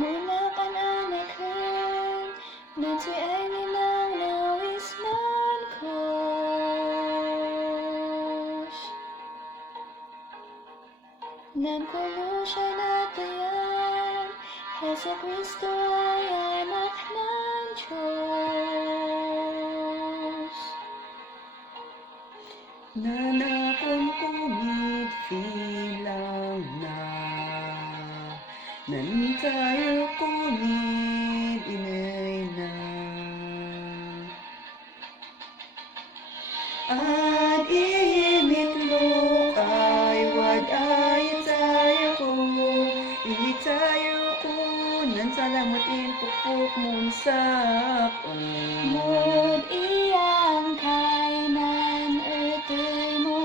Mula kananakan, nato'y ay ninanawis man kos. Nagkulo siya na tayan, Heso Kristo ay anak ng Diyos. Nanakong kumit filang na Nantayo kumit inay na At imitlok ay waday tayo ko Itayo ko nan salamatin pukpuk mong sapon Mood iyang kainan erto'y mo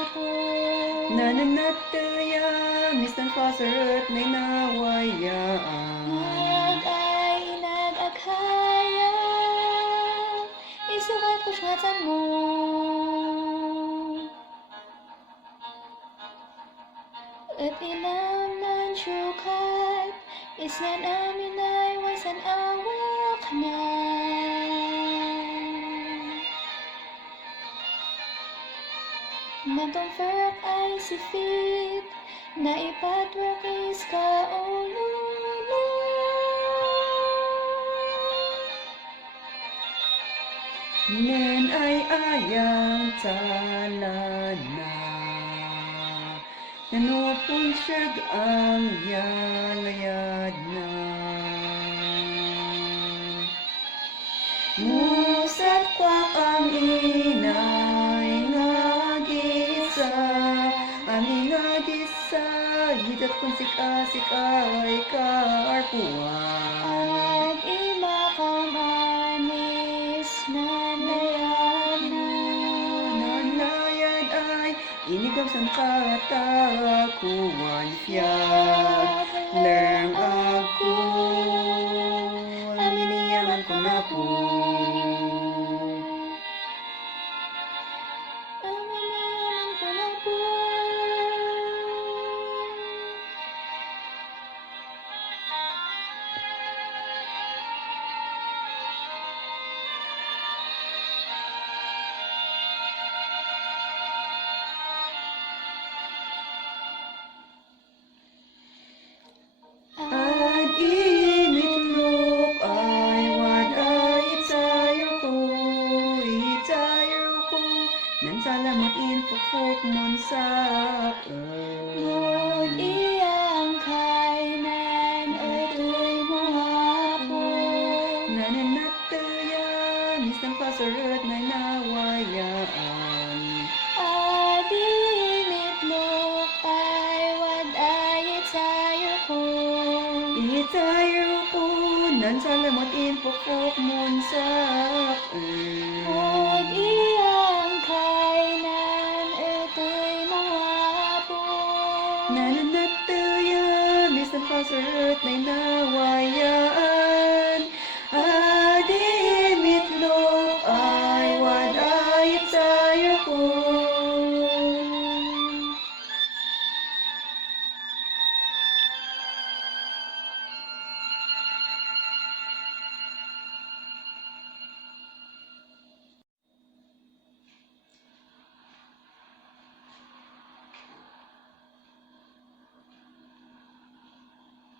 ako. Nananataya, misang pasarot na'y nawayaan Ay nag-akaya, isukat ko siyatan mo. At ilaman syukat, isnan amin ay waysan awak na. Natong ay si Fit, na ipatwakis ka ulula. Nen ay ayang talana Nanupong siyag ang yalayad na Musat kwak ang inay ngagisa Ami ngagisa Hidat kong sika-sika ay karpuan At imakang anis na layad na. Nanlayad ay inigam sang katakuan Fiyag lerng ako Amin iyaman ko na po Amin iyaman ko na po. At imitlok ay waday itayo ko Nan salamatin pukpuk mon sapon Mood iyang kainan erto'y mo hapon. Nananataya, misang pasarot na'y nawayaan At imitlok ay waday itayo ko. Itayo ko, nan salamatin pukpuk mon sapon Mood